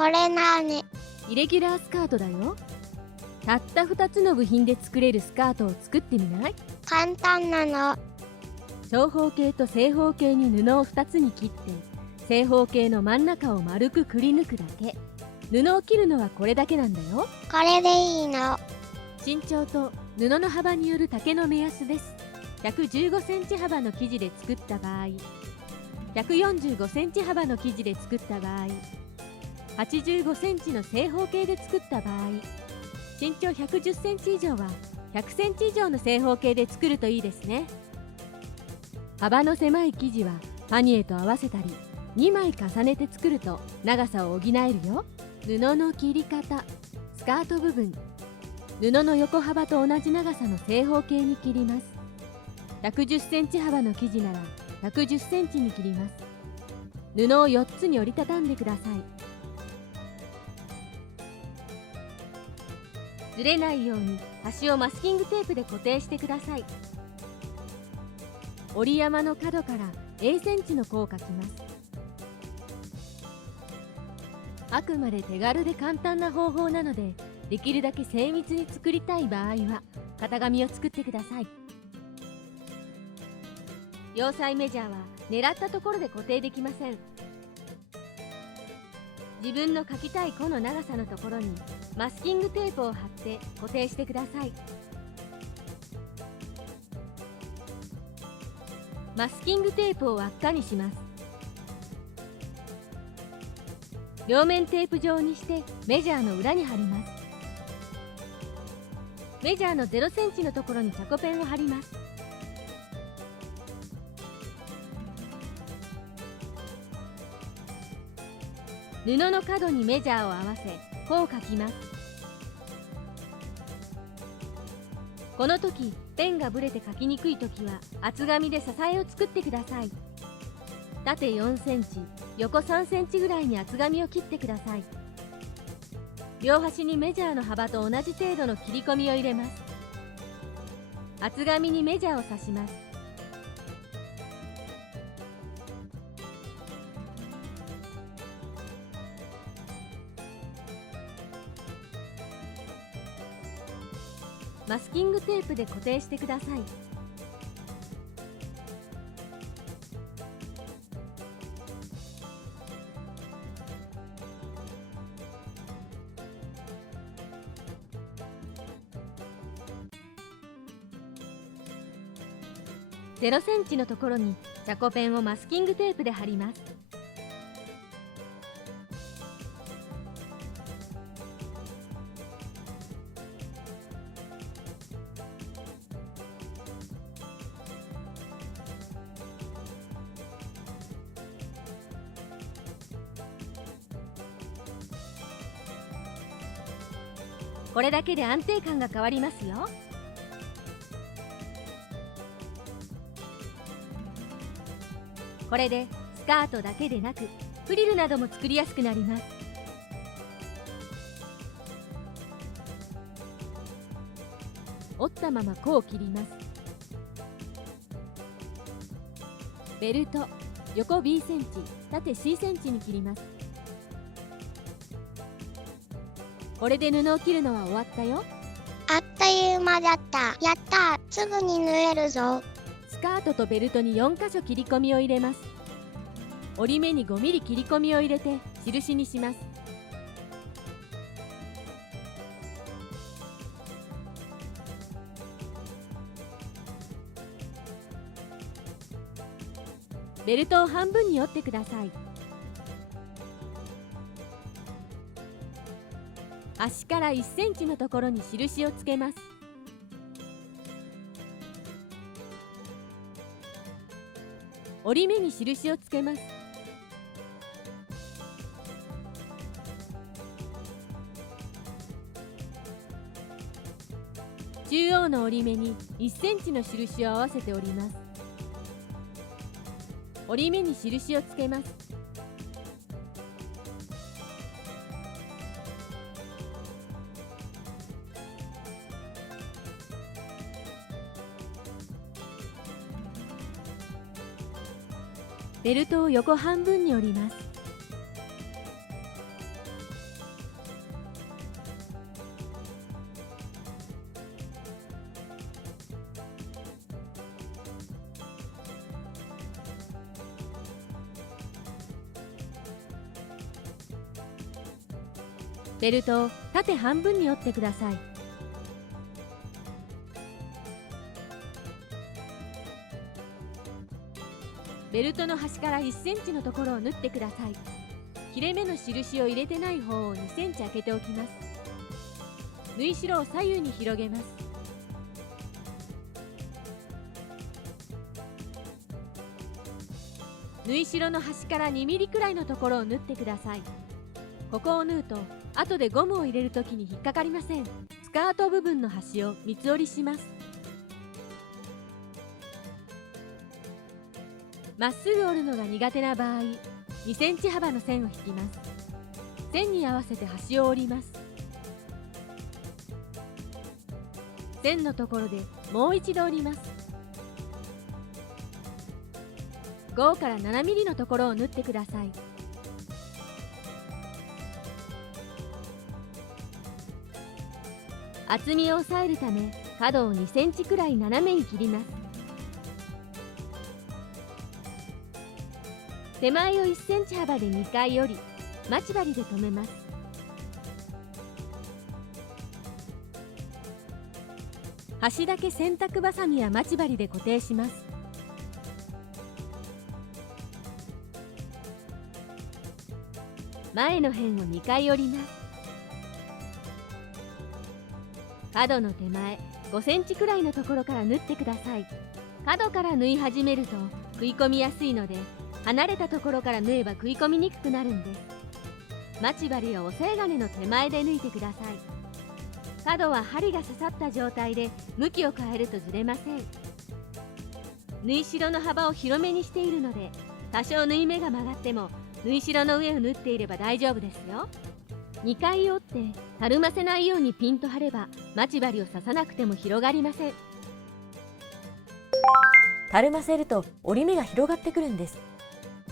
これなに？イレギュラースカートだよ。たった2つの部品で作れるスカートを作ってみない？簡単なの。長方形と正方形に布を2つに切って、正方形の真ん中を丸くくり抜くだけ。布を切るのはこれだけなんだよ。これでいいの。身長と布の幅による丈の目安です。115センチ幅の生地で作った場合、145センチ幅の生地で作った場合、85センチの正方形で作った場合、身長110センチ以上は100センチ以上の正方形で作るといいですね。幅の狭い生地はパニエと合わせたり、2枚重ねて作ると長さを補えるよ。布の切り方、スカート部分、布の横幅と同じ長さの正方形に切ります。110センチ幅の生地なら110センチに切ります。布を4つに折りたたんでください。ずれないように端をマスキングテープで固定してください。折り山の角から A センチの弧を描きます。あくまで手軽で簡単な方法なので、できるだけ精密に作りたい場合は型紙を作ってください。洋裁メジャーは狙ったところで固定できません。自分の描きたい弧の長さのところにマスキングテープを貼って固定してください。マスキングテープを輪っかにします。両面テープ状にしてメジャーの裏に貼ります。メジャーの0センチのところにチャコペンを貼ります。布の角にメジャーを合わせ弧を描きます。この時ペンがぶれて描きにくい時は厚紙で支えを作ってください。縦4センチ、横3センチぐらいに厚紙を切ってください。両端にメジャーの幅と同じ程度の切り込みを入れます。厚紙にメジャーを刺します。マスキングテープで固定してください。0センチのところにチャコペンをマスキングテープで貼ります。これだけで安定感が変わりますよ。これでスカートだけでなくフリルなども作りやすくなります。折ったまま弧を切ります。ベルト、横 B センチ、縦 C センチに切ります。これで布を切るのは終わったよ。あっという間だった。やったー、すぐに縫えるぞ。スカートとベルトに4箇所切り込みを入れます。折り目に5ミリ切り込みを入れて印にします。ベルトを半分に折ってください。端から1センチのところに印をつけます。折り目に印をつけます。中央の折り目に1センチの印を合わせて折ります。折り目に印をつけます。ベルトを横半分に折ります。ベルトを縦半分に折ってください。ベルトの端から1センチのところを縫ってください。切れ目の印を入れてない方を2センチ開けておきます。縫い代を左右に広げます。縫い代の端から2ミリくらいのところを縫ってください。ここを縫うと後でゴムを入れるときに引っかかりません。スカート部分の端を三つ折りします。まっすぐ折るのが苦手な場合、2センチ幅の線を引きます。線に合わせて端を折ります。線のところでもう一度折ります。5から7ミリのところを縫ってください。厚みを抑えるため角を2センチくらい斜めに切ります。手前を1センチ幅で2回折り、待ち針で留めます。端だけ洗濯バサミや待ち針で固定します。前の辺を2回折ります。角の手前5センチくらいのところから縫ってください。角から縫い始めると食い込みやすいので、離れたところから縫えば食い込みにくくなるんです。待ち針を押さえ金の手前で抜いてください。角は針が刺さった状態で向きを変えるとずれません。縫い代の幅を広めにしているので、多少縫い目が曲がっても縫い代の上を縫っていれば大丈夫ですよ。2回折ってたるませないようにピンと張れば、待ち針を刺さなくても広がりません。たるませると折り目が広がってくるんです。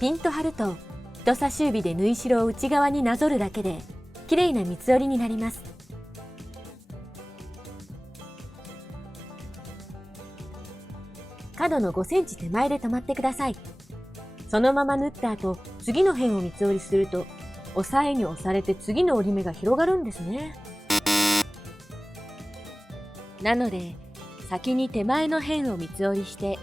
ピンと張ると人差し指で縫い代を内側になぞるだけで綺麗な三つ折りになります。角の5センチ手前で止まってください。そのまま縫った後、次の辺を三つ折りすると押さえに押されて次の折り目が広がるんですね。なので先に手前の辺を三つ折りして、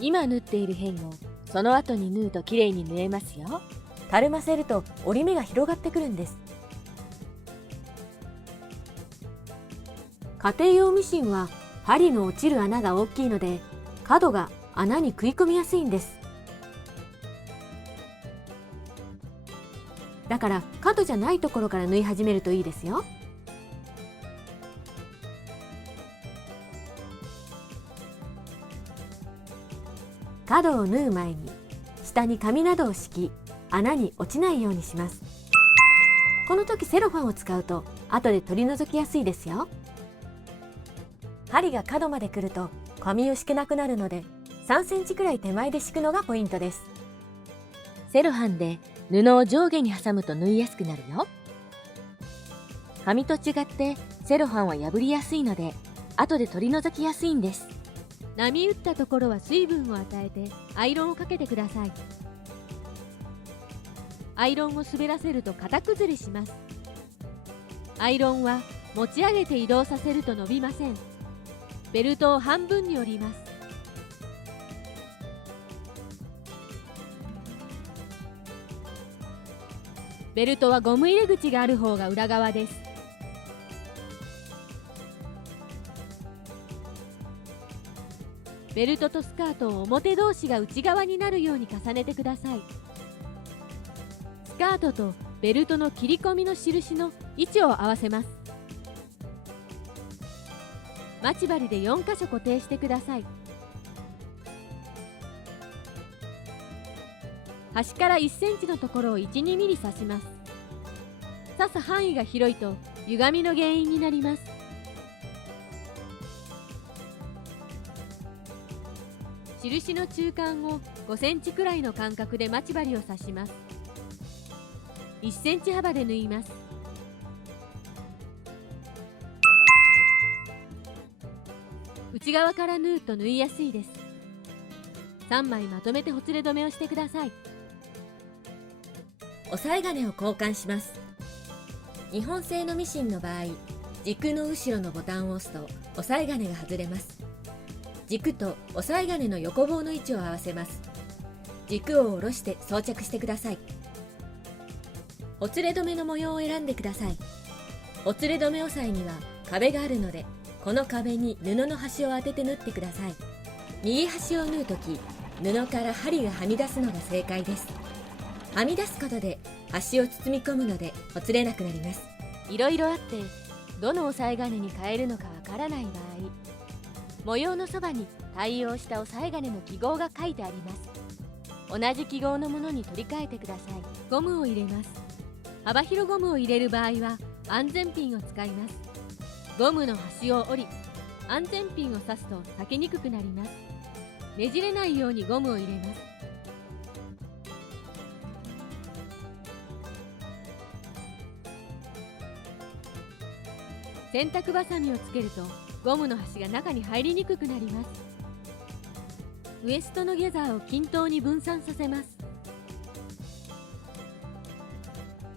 今縫っている辺をその後に縫うときれいに縫えますよ。たるませると折り目が広がってくるんです。家庭用ミシンは針の落ちる穴が大きいので、角が穴に食い込みやすいんです。だから角じゃないところから縫い始めるといいですよ。角を縫う前に下に紙などを敷き、穴に落ちないようにします。この時セロファンを使うと後で取り除きやすいですよ。針が角まで来ると紙を敷けなくなるので、3センチくらい手前で敷くのがポイントです。セロハンで布を上下に挟むと縫いやすくなるよ。紙と違ってセロハンは破りやすいので後で取り除きやすいんです。波打ったところは水分を与えてアイロンをかけてください。アイロンを滑らせると型崩れします。アイロンは持ち上げて移動させると伸びません。ベルトを半分に折ります。ベルトはゴム入れ口がある方が裏側です。ベルトとスカートを表同士が内側になるように重ねてください。スカートとベルトの切り込みの印の位置を合わせます。待ち針で4箇所固定してください。端から1センチのところを1、2ミリ刺します。刺す範囲が広いと歪みの原因になります。印の中間を5センチくらいの間隔で待ち針を刺します。1センチ幅で縫います。内側から縫うと縫いやすいです。3枚まとめてほつれ止めをしてください。押さえ金を交換します。日本製のミシンの場合、軸の後ろのボタンを押すと押さえ金が外れます。軸と押さえ金の横棒の位置を合わせます。軸を下ろして装着してください。ほつれ止めの模様を選んでください。ほつれ止め押さえには壁があるので、この壁に布の端を当てて縫ってください。右端を縫うとき、布から針がはみ出すのが正解です。はみ出すことで端を包み込むのでほつれなくなります。いろいろあってどの押さえ金に変えるのかわからない場合、模様のそばに対応した押さえ金の記号が書いてあります。同じ記号のものに取り替えてください。ゴムを入れます。幅広ゴムを入れる場合は安全ピンを使います。ゴムの端を折り、安全ピンを刺すと裂けにくくなります。ねじれないようにゴムを入れます。洗濯バサミをつけるとゴムの端が中に入りにくくなります。ウエストのギャザーを均等に分散させます。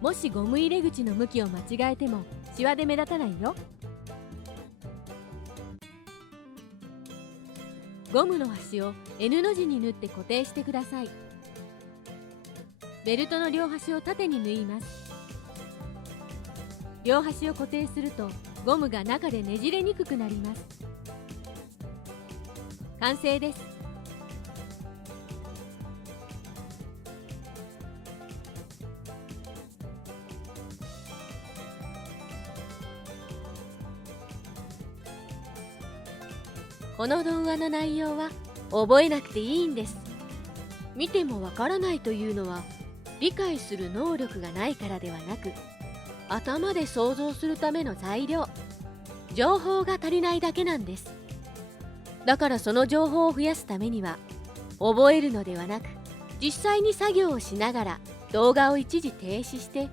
もしゴム入れ口の向きを間違えてもシワで目立たないよ。ゴムの端を N の字に縫って固定してください。ベルトの両端を縦に縫います。両端を固定するとゴムが中でねじれにくくなります。完成です。この動画の内容は覚えなくていいんです。見てもわからないというのは理解する能力がないからではなく、頭で想像するための材料、情報が足りないだけなんです。だからその情報を増やすためには、覚えるのではなく、実際に作業をしながら動画を一時停止して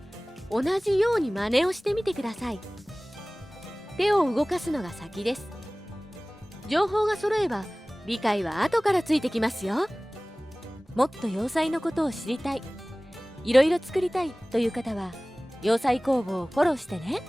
同じように真似をしてみてください。手を動かすのが先です。情報が揃えば理解は後からついてきますよ。もっと洋裁のことを知りたい、いろいろ作りたいという方は洋裁工房をフォローしてね。